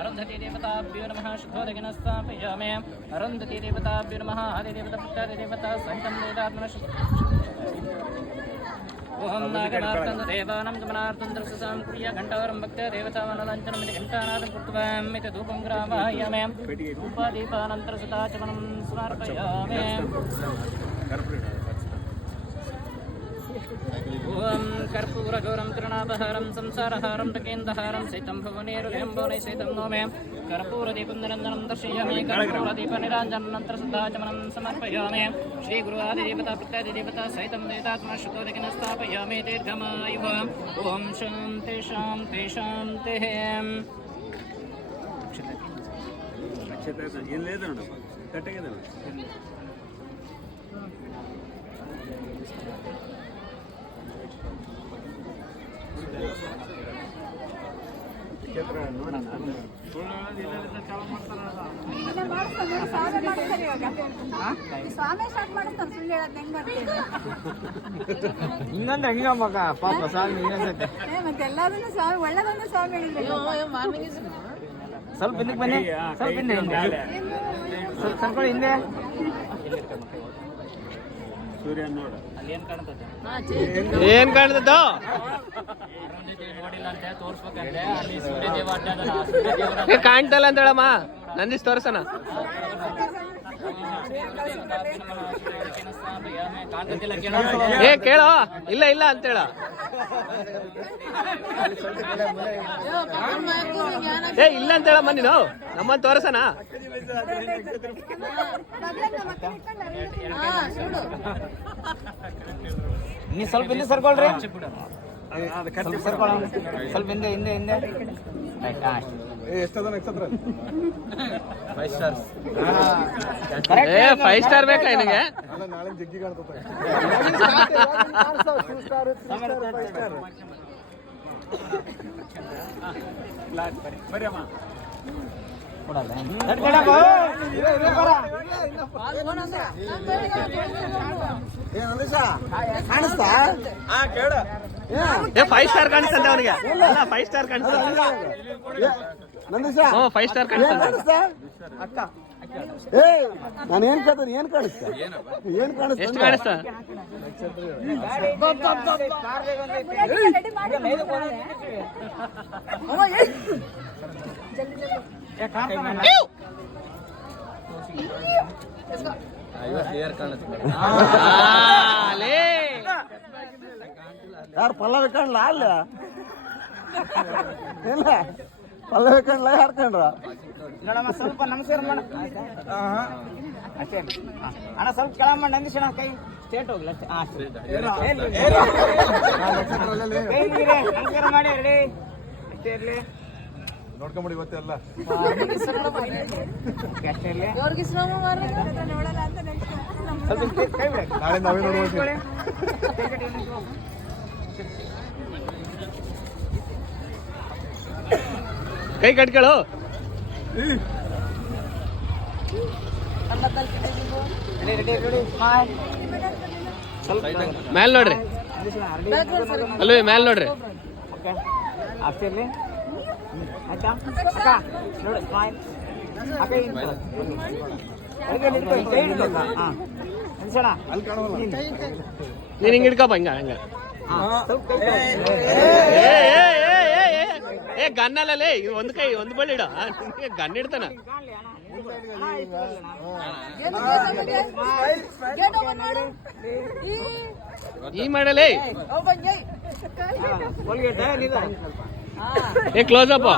अरुन्धती देवताभ्यो नमः शुद्धोदकेन स्थापयामि अरुन्धती देवताभ्यो नमः आदिदेवता प्रत्यादिदेवता सहितं वेदात्मनः ओम नागनार्थं देवानां गमनार्थं दर्शसां क्रिया घण्टावरं भक्त्या देवतावनलाञ्छनमिति घण्टानादं कृत्वाम् इति धूपं ग्रामयामि धूपादीपानन्तरं सदाचमनं समर्पयामि ओम कर्पूरगौरं तृणापहारं संसारहारं टकेन्दहारं सहितं भुवनेरुलेम्बोने सहितं नोमे कर्पूरदीपं निरञ्जनं दर्शयामि कर्पूरदीपनिराञ्जनानन्तरं सदाचमनं समर्पयामि श्रीगुरुआदिदेवता प्रत्यादिदेवता सहितं वेदात्मनः शुद्धोदकेन स्थापयामि दीर्घमायुः ओम शान्ति शान्ति शान्तिः ఏం లేదండి కట్టే కదండి ಹಿಂಗಂದ್ರೆ ಹೆಂಗಮ್ಮಕ್ಕ ಪಾಪ ಸ್ವಾಮಿ ಇನ್ನೊಂದ್ಸತಿ ಎಲ್ಲರೂ ಸ್ವಾಮಿ ಒಳ್ಳೆದೊಂದು ಸ್ವಾಮಿ ಸ್ವಲ್ಪ ಹಿಂದಕ್ಕೆ ಬನ್ನಿ ಸ್ವಲ್ಪ ಹಿಂದೆ ಸ್ವಲ್ಪ ಸರ್ಕೊಳ್ಳಿ ಹಿಂದೆ ಸೂರ್ಯ ನೋಡ ಏನ್ ಕಾಣ್ತದ ನೋಡಿಲ್ಲ ಅಂತ ತೋರಿಸ್ಬೇಕಂದ್ರೆ ಅಲ್ಲಿ ಸೂರ್ಯ ದೇವ ಕಾಣ್ತಲ್ಲ ಅಂತ ಹೇಳಮ್ಮ ನಂದಿಸ್ ತೋರ್ಸನ ಏ ಕೇಳೋ ಇಲ್ಲ ಇಲ್ಲ ಅಂತ ಹೇಳ ಏ ಇಲ್ಲ ಅಂತ ಹೇಳಮ್ಮ ನೀನು ನಮ್ಮನ್ನ ತೋರ್ಸನ ನೀ ಸ್ವಲ್ಪ ಇಲ್ಲಿ ಸರ್ಕೊಳ್ರಿ ಸ್ವಲ್ಪ ಹಿಂದೆ ಹಿಂದೆ ಹಿಂದೆ ಫೈವ್ ಸ್ಟಾರ್ ಬೇಕಾ ನಿನಗೆ ಕಾಣಿಸ್ತಾ ಫೈವ್ ಸ್ಟಾರ್ ಕಾಣಿಸ್ತಂತೆ ಅವನಿಗೆ ಫೈವ್ ಸ್ಟಾರ್ ಕಾಣಿಸ್ತಂತೆ ಫೈವ್ ಸ್ಟಾರ್ ಕಾಣಿಸ್ತಂತೆ ಅಕ್ಕ ಏ ನಾನು ಏನ್ ಕೇಳ್ತಾನೆ ಏನ್ ಕಾಣಿಸ್ತಾ ಏನ್ ಕಾಣಿಸ್ತಾ ಎಷ್ಟು ಕಾಣಿಸ್ತಾ ಯಾರು ಪಲ್ಲವಿ ಕಾಣ್ಲ ಅಲ್ಲ ಇಲ್ಲ ಪಲ್ಲವಿ ಕಾಣ್ಲ ಯಾರು ಕಂಡ್ರ ನೋಡಮ್ಮ ಸ್ವಲ್ಪ ನಮಸ್ಕಾರ ಮಾಡ ಅಷ್ಟೇ ಅಣ್ಣ ಸ್ವಲ್ಪ ಕೆಳಗೆ ಮಾಡಿ ನಂದಿಸೋಣ ಕೈ ಸ್ಟೇಟ್ ಹೋಗ್ಲಿ ಅಷ್ಟೇ ನಮಸ್ಕಾರ ಮಾಡಿ ರೆಡಿ ಅಷ್ಟೇ ಇರ್ಲಿ ನೋಡ್ಕೊಂಬಿಡಿ ಇವತ್ತೆಲ್ಲ ಅಷ್ಟೇ ಇರ್ಲಿ ನೋಡಲ್ಲ ಅಂತ ಸ್ವಲ್ಪ ಕೈ ಬಿಡಿ ನಾಳೆ ನಾವೇ ನೋಡ್ಬೋದು ಕೈ ಕಟ್ಕೊಳ್ಳು ಮ್ಯಾಲ್ ನೋಡ್ರಿ ಅಲ್ವೇ ಮ್ಯಾಲ್ ನೋಡ್ರಿ ಅಷ್ಟೇ ಇರ್ಲಿ ಆಯ್ತಾ ಅಕ್ಕ ನೋಡಿ ಸ್ಮೈಲ್ ಅಕ್ಕ ನೀನು ಹಿಂಗೆ ಹಿಡ್ಕಪ್ಪ ಹಿಂಗ ಹಂಗ ಏ ಗನ್ನಲ್ಲೇ ಒಂದು ಕೈ ಒಂದು ಬಳ್ಳಿ ಇಡ ಗನ್ ಇಡ್ತಾನ ಈ ಮಾಡಲೇ ಏ ಕ್ಲೋಸ್ ಅಪ್